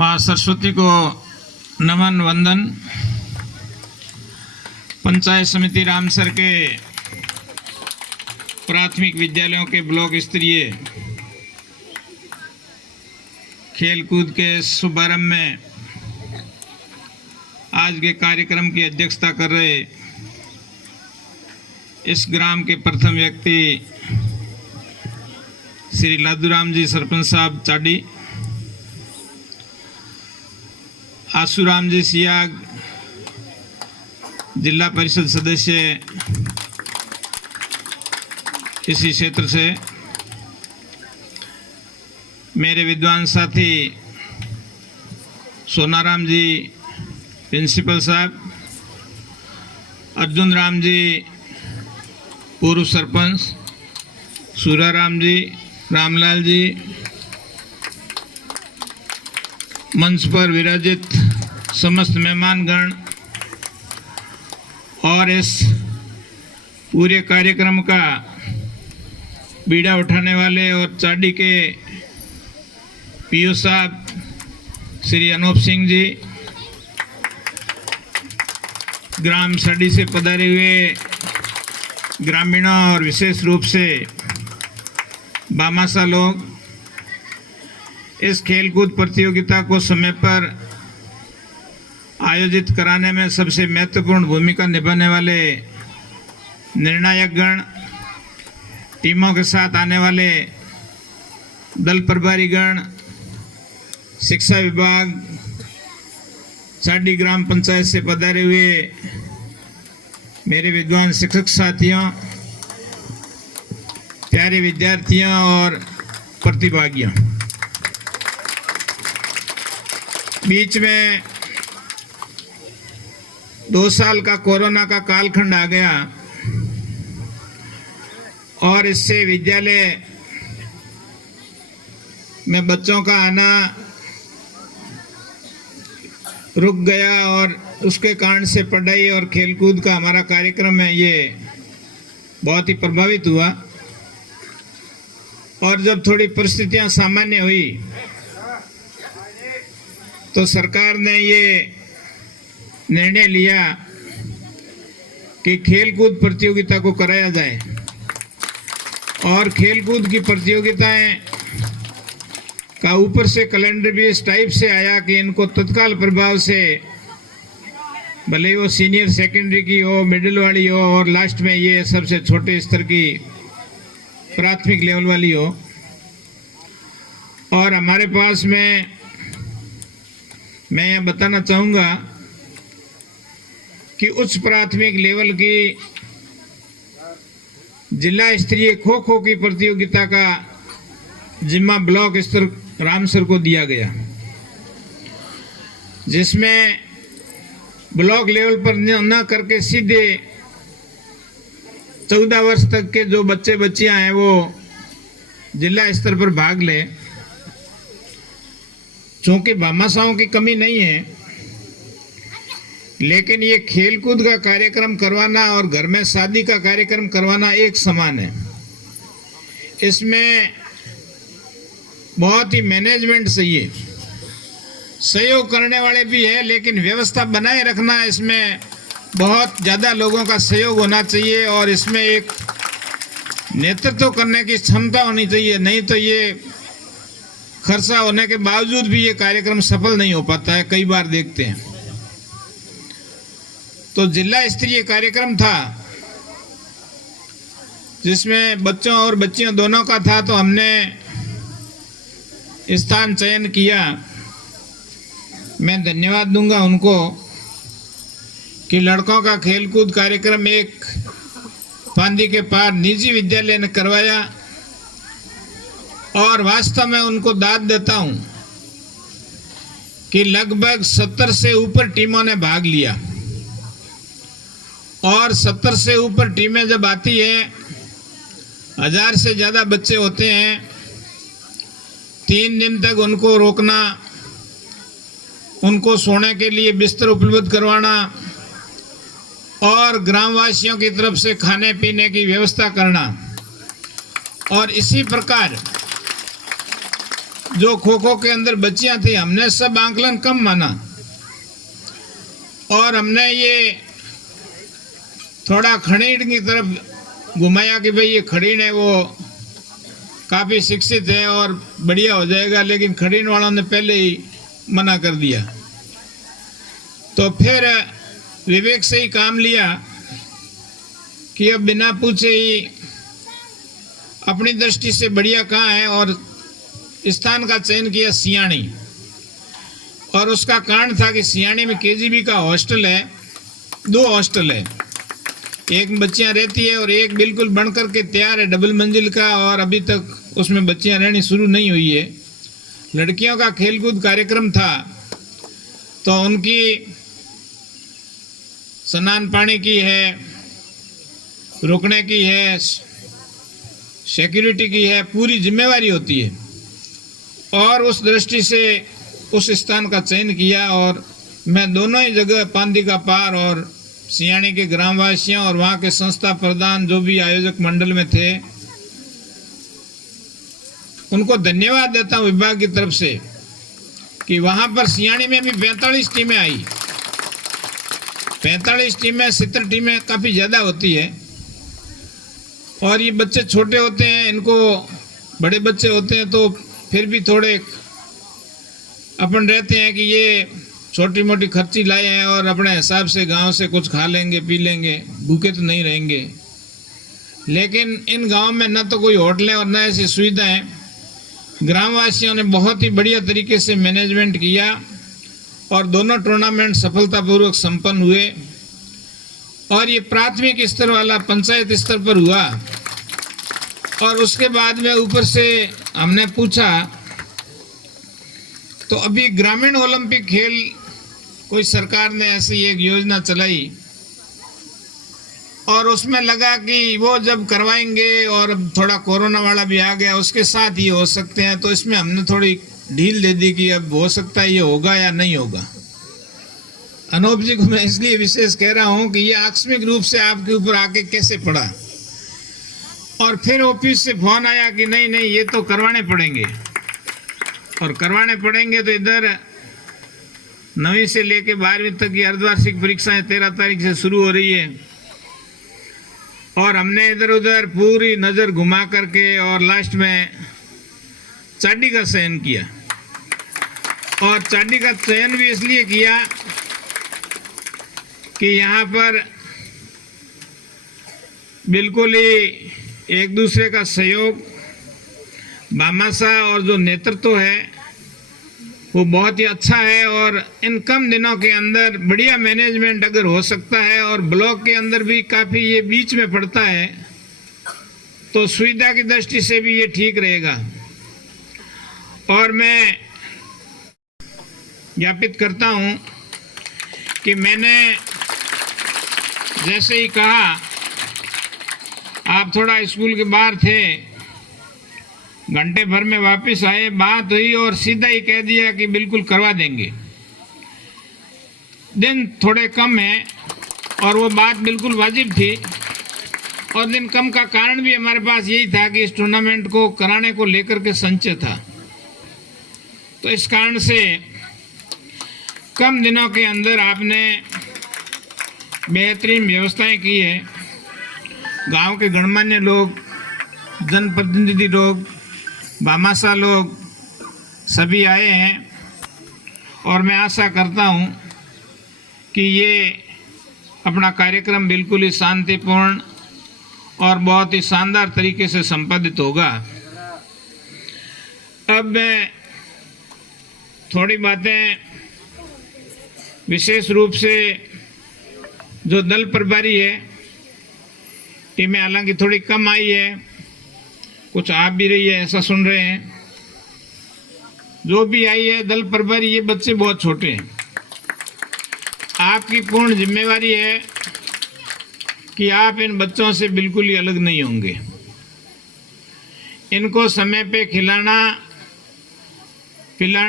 माँ सरस्वती को नमन वंदन। पंचायत समिति रामसर के प्राथमिक विद्यालयों के ब्लॉक स्तरीय खेलकूद के शुभारंभ में आज के कार्यक्रम की अध्यक्षता कर रहे इस ग्राम के प्रथम व्यक्ति श्री लादूराम जी सरपंच साहब चाडी, आसूराम जी सियाग जिला परिषद सदस्य इसी क्षेत्र से, मेरे विद्वान साथी सोनाराम जी प्रिंसिपल साहब, अर्जुन राम जी पूर्व सरपंच, सूराराम जी, रामलाल जी, मंच पर विराजित समस्त मेहमानगण और इस पूरे कार्यक्रम का बीड़ा उठाने वाले और चाडी के पीओ साहब श्री अनूप सिंह जी, ग्राम सड़ी से पधारे हुए ग्रामीणों और विशेष रूप से बामासा लोग, इस खेलकूद प्रतियोगिता को समय पर आयोजित कराने में सबसे महत्वपूर्ण भूमिका निभाने वाले निर्णायक गण, टीमों के साथ आने वाले दल प्रभारी गण, शिक्षा विभाग, चाडी ग्राम पंचायत से पधारे हुए मेरे विद्वान शिक्षक साथियों, प्यारे विद्यार्थियों और प्रतिभागियों, बीच में 2 साल का कोरोना का कालखंड आ गया और इससे विद्यालय में बच्चों का आना रुक गया और उसके कारण से पढ़ाई और खेलकूद का हमारा कार्यक्रम है ये बहुत ही प्रभावित हुआ। और जब थोड़ी परिस्थितियां सामान्य हुई तो सरकार ने ये निर्णय लिया कि खेलकूद प्रतियोगिता को कराया जाए और खेलकूद की प्रतियोगिताएं का ऊपर से कैलेंडर भी इस टाइप से आया कि इनको तत्काल प्रभाव से, भले वो सीनियर सेकेंडरी की हो, मिडिल वाली हो और लास्ट में ये सबसे छोटे स्तर की प्राथमिक लेवल वाली हो। और हमारे पास में मैं यह बताना चाहूँगा कि उच्च प्राथमिक लेवल की जिला स्तरीय खो खो की प्रतियोगिता का जिम्मा ब्लॉक स्तर रामसर को दिया गया, जिसमें ब्लॉक लेवल पर न करके सीधे 14 वर्ष तक के जो बच्चे बच्चियां हैं वो जिला स्तर पर भाग लें। चूंकि भामाशाहों की कमी नहीं है, लेकिन ये खेलकूद का कार्यक्रम करवाना और घर में शादी का कार्यक्रम करवाना एक समान है। इसमें बहुत ही मैनेजमेंट चाहिए, सहयोग करने वाले भी है, लेकिन व्यवस्था बनाए रखना, इसमें बहुत ज़्यादा लोगों का सहयोग होना चाहिए और इसमें एक नेतृत्व करने की क्षमता होनी चाहिए। नहीं तो ये खर्चा होने के बावजूद भी ये कार्यक्रम सफल नहीं हो पाता है, कई बार देखते हैं। तो जिला स्तरीय कार्यक्रम था जिसमें बच्चों और बच्चियों दोनों का था, तो हमने स्थान चयन किया। मैं धन्यवाद दूंगा उनको कि लड़कों का खेलकूद कार्यक्रम एक फांदी के पार निजी विद्यालय ने करवाया और वास्तव में उनको दाद देता हूं कि लगभग 70 से ऊपर टीमों ने भाग लिया और 70 से ऊपर टीमें जब आती हैं, 1000 से ज़्यादा बच्चे होते हैं, 3 दिन तक उनको रोकना, उनको सोने के लिए बिस्तर उपलब्ध करवाना और ग्रामवासियों की तरफ से खाने पीने की व्यवस्था करना। और इसी प्रकार जो खो खो के अंदर बच्चियां थी, हमने सब आंकलन कम माना और हमने ये थोड़ा खड़ीण की तरफ घुमाया कि भाई ये खड़ीण है वो काफ़ी शिक्षित है और बढ़िया हो जाएगा, लेकिन खड़ीण वालों ने पहले ही मना कर दिया। तो फिर विवेक से ही काम लिया कि अब बिना पूछे ही अपनी दृष्टि से बढ़िया कहाँ है और स्थान का चयन किया सियाणी। और उसका कारण था कि सियाणी में केजीबी का हॉस्टल है, 2 हॉस्टल है, एक में बच्चियां रहती है और एक बिल्कुल बन करके तैयार है डबल मंजिल का, और अभी तक उसमें बच्चियां रहनी शुरू नहीं हुई है। लड़कियों का खेलकूद कार्यक्रम था तो उनकी स्नान पानी की है, रुकने की है, सिक्योरिटी की है, पूरी जिम्मेवारी होती है। और उस दृष्टि से उस स्थान का चयन किया और मैं दोनों ही जगह पांदी का पार और सियाणी के ग्रामवासियों और वहाँ के संस्था प्रधान जो भी आयोजक मंडल में थे उनको धन्यवाद देता हूँ विभाग की तरफ से कि वहाँ पर सियाणी में भी 45 टीमें आई। 45 टीमें, 70 टीमें काफ़ी ज़्यादा होती है और ये बच्चे छोटे होते हैं, इनको बड़े बच्चे होते हैं तो फिर भी थोड़े अपन रहते हैं कि ये छोटी मोटी खर्ची लाए हैं और अपने हिसाब से गांव से कुछ खा लेंगे पी लेंगे, भूखे तो नहीं रहेंगे। लेकिन इन गांव में न तो कोई होटलें और न ऐसी सुविधाएं। ग्रामवासियों ने बहुत ही बढ़िया तरीके से मैनेजमेंट किया और दोनों टूर्नामेंट सफलतापूर्वक संपन्न हुए। और ये प्राथमिक स्तर वाला पंचायत स्तर पर हुआ और उसके बाद में ऊपर से हमने पूछा तो अभी ग्रामीण ओलंपिक खेल कोई सरकार ने ऐसी एक योजना चलाई और उसमें लगा कि वो जब करवाएंगे और अब थोड़ा कोरोना वाला भी आ गया उसके साथ ही हो सकते हैं, तो इसमें हमने थोड़ी ढील दे दी कि अब हो सकता है ये होगा या नहीं होगा। अनूप जी को मैं इसलिए विशेष कह रहा हूं कि ये आकस्मिक रूप से आपके ऊपर आके कैसे पड़ा और फिर ऑफिस से फोन आया कि नहीं नहीं ये तो करवाने पड़ेंगे और करवाने पड़ेंगे। तो इधर 9वीं से लेके 12वीं तक की अर्धवार्षिक परीक्षाएं 13 तारीख से शुरू हो रही है और हमने इधर उधर पूरी नज़र घुमा करके और लास्ट में चाडी का चयन किया। और चाडी का चयन भी इसलिए किया कि यहाँ पर बिल्कुल ही एक दूसरे का सहयोग, भामाशाह और जो नेतृत्व है वो बहुत ही अच्छा है और इन कम दिनों के अंदर बढ़िया मैनेजमेंट अगर हो सकता है और ब्लॉक के अंदर भी काफ़ी ये बीच में पड़ता है तो सुविधा की दृष्टि से भी ये ठीक रहेगा। और मैं ज्ञापित करता हूँ कि मैंने जैसे ही कहा आप थोड़ा स्कूल के बाहर थे, घंटे भर में वापस आए, बात हुई और सीधा ही कह दिया कि बिल्कुल करवा देंगे। दिन थोड़े कम हैं और वो बात बिल्कुल वाजिब थी और दिन कम का कारण भी हमारे पास यही था कि इस टूर्नामेंट को कराने को लेकर के संचय था। तो इस कारण से कम दिनों के अंदर आपने बेहतरीन व्यवस्थाएं की है। गांव के गणमान्य लोग, जनप्रतिनिधि लोग, भामाशाह लोग सभी आए हैं और मैं आशा करता हूं कि ये अपना कार्यक्रम बिल्कुल ही शांतिपूर्ण और बहुत ही शानदार तरीके से संपादित होगा। अब मैं थोड़ी बातें विशेष रूप से जो दल प्रभारी है, टीमें हालांकि थोड़ी कम आई है, कुछ आ भी रही है ऐसा सुन रहे हैं, जो भी आई है दल प्रभारी, ये बच्चे बहुत छोटे हैं। आपकी पूर्ण जिम्मेवारी है कि आप इन बच्चों से बिल्कुल ही अलग नहीं होंगे। इनको समय पे खिलाना पिलाना